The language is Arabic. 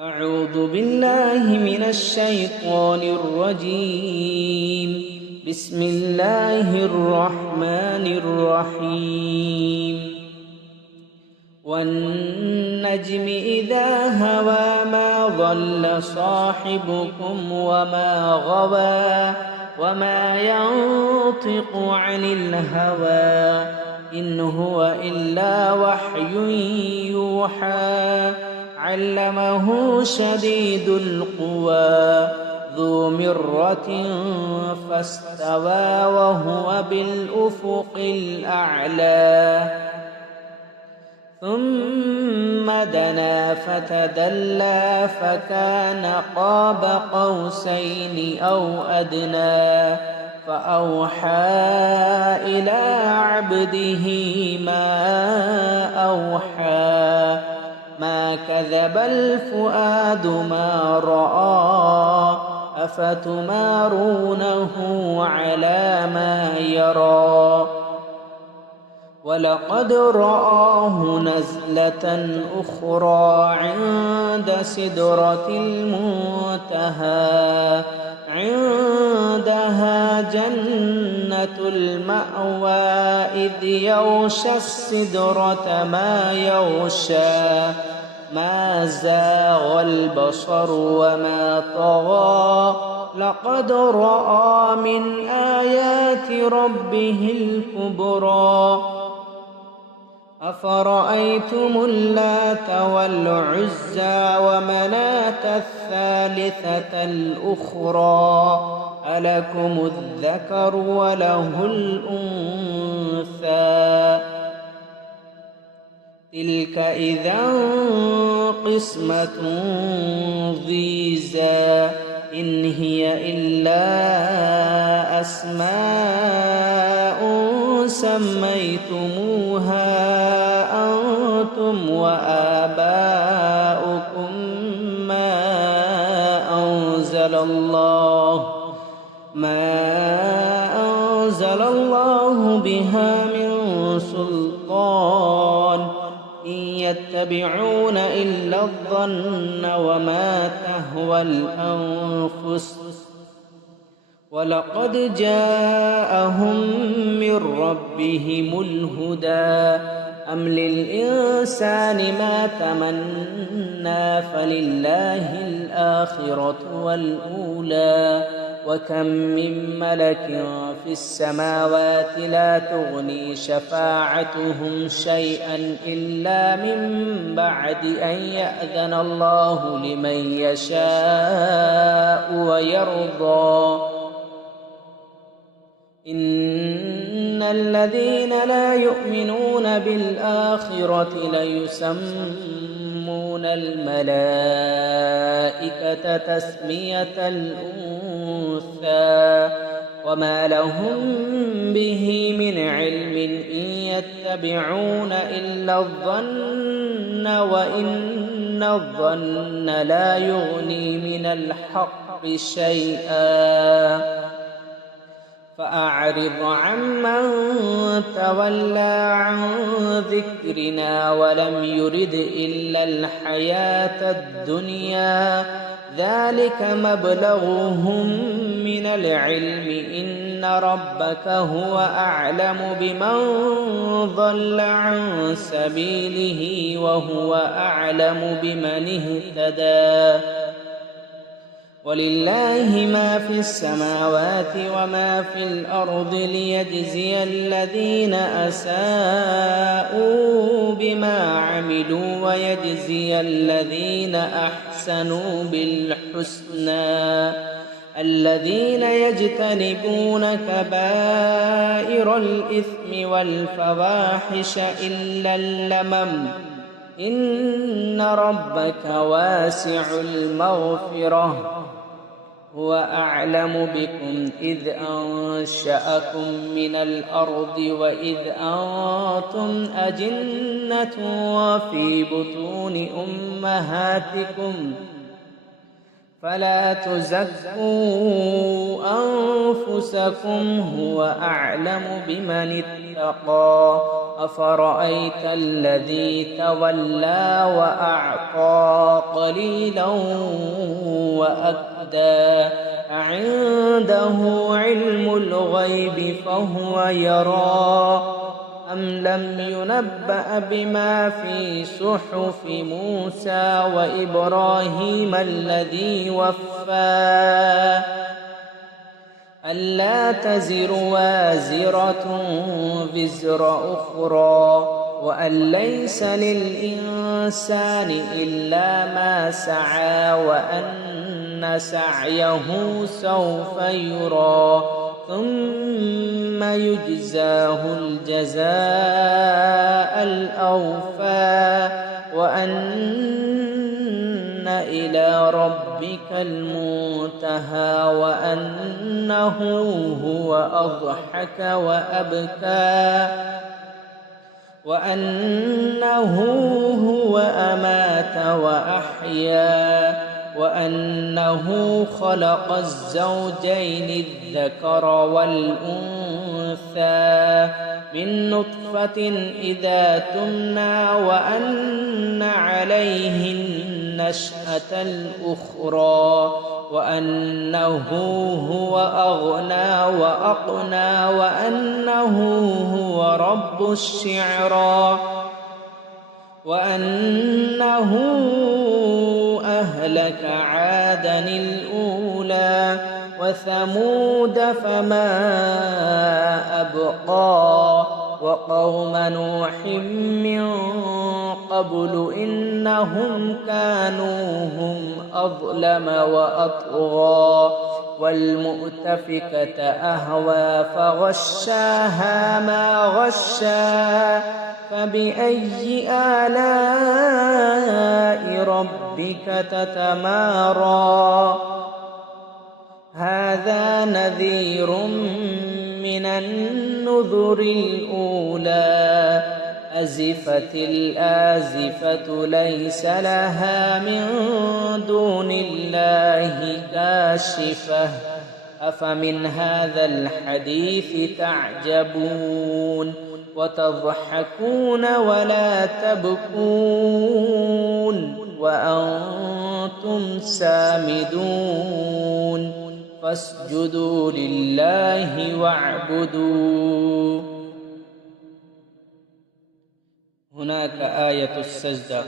أعوذ بالله من الشيطان الرجيم. بسم الله الرحمن الرحيم. والنجم إذا هوى ما ضل صاحبكم وما غوى وما ينطق عن الهوى إن هو إلا وحي يوحى علمه شديد القوى ذو مرة فاستوى وهو بالأفق الأعلى ثم دنا فتدلى فكان قاب قوسين أو أدنى فأوحى إلى عبده ما أوحى ما كذب الفؤاد ما رأى أفتمارونه على ما يرى ولقد رآه نزلة أخرى عند سدرة المنتهى عندها جنة المأوى إذ يغشى السدرة ما يغشى ما زاغ البصر وما طغى لقد رأى من آيات ربه الكبرى أفرأيتم اللات والعزى ومناة الثالثة الأخرى ألكم الذكر وله الأنثى تلك إذا قسمة ضيزى إن هي إلا أسماء سميتموها أنتم وآباؤكم ما أنزل الله بها من سلطان إن يتبعون إلا الظن وما تهوى الأنفس ولقد جاءهم من ربهم الهدى أم للإنسان ما تمنى فلله الآخرة والأولى وكم من ملك في السماوات لا تغني شفاعتهم شيئا إلا من بعد أن يأذن الله لمن يشاء ويرضى إن الذين لا يؤمنون بالآخرة ليسمون الملائكة تسمية الأنثى وما لهم به من علم إن يتبعون إلا الظن وإن الظن لا يغني من الحق شيئا فأعرض عمن تولى عن ذكرنا ولم يرد إلا الحياة الدنيا ذلك مبلغهم من العلم إن ربك هو أعلم بمن ضل عن سبيله وهو أعلم بمن اهتدى ولله ما في السماوات وما في الأرض ليجزي الذين أساءوا بما عملوا ويجزي الذين أحسنوا بالحسنى الذين يجتنبون كبائر الإثم والفواحش إلا اللمم إن ربك واسع المغفرة هو أعلم بكم إذ أنشأكم من الأرض وإذ أنتم أجنة في بطون أمهاتكم فلا تزكوا أنفسكم هو أعلم بمن اتقى أفرأيت الذي تولى وأعطى قليلا وأكدى أعنده علم الغيب فهو يرى أم لم ينبأ بما في صحف موسى وإبراهيم الذي وفى ألا تزر وازرة وزر أخرى وأن ليس للإنسان إلا ما سعى وأن سعيه سوف يرى ثم يجزاه الجزاء الأوفى وأن إلى ربك المنتهى وأنه هو أضحك وأبكى وأنه هو أمات وأحيا وأنه خلق الزوجين الذكر والأنثى من نطفة إذا تمنى وأن عليه النشأة الأخرى وأنه هو أغنى وأقنى وأنه هو رب الشعرى وأنه أهلك عادا الأولى وثمود فما أبقى وقوم نوح من قبل إنهم كانوا هم أظلم وأطغى والمؤتفكة أهوى فغشاها ما غشا فبأي آلاء ربك تتمارى هذا نذير من النذر الأولى أزفت الآزفة ليس لها من دون الله كاشفة أفمن هذا الحديث تعجبون وتضحكون ولا تبكون وأنتم سامدون فاسجدوا لله واعبدوا. هناك آية السجدة